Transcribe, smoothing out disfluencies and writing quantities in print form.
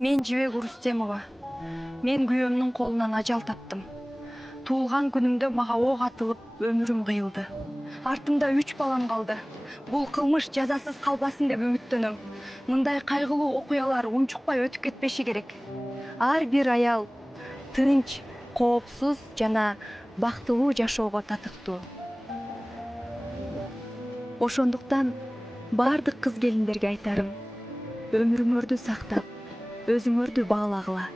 Мен Жібек Рустемова. Мен күйөөмнүн колунан ажал таптым. Туулган күнүмдө мага ок атылып, өмүрүм кыйылды. Артымда 3 балам калды. Бул кылмыш жазасыз калбасын деп үмүттөнөм. Мындай кайгылуу окуялар унчукпай өтүп кетпеши керек. Ар бир аял тынч, коопсуз жана бактылуу жашоого татыктуу. Ошондуктан бардык кыз-келиндерге айтарым: өмүрүңөрдү сактап, өзүңөрдү баалагыла.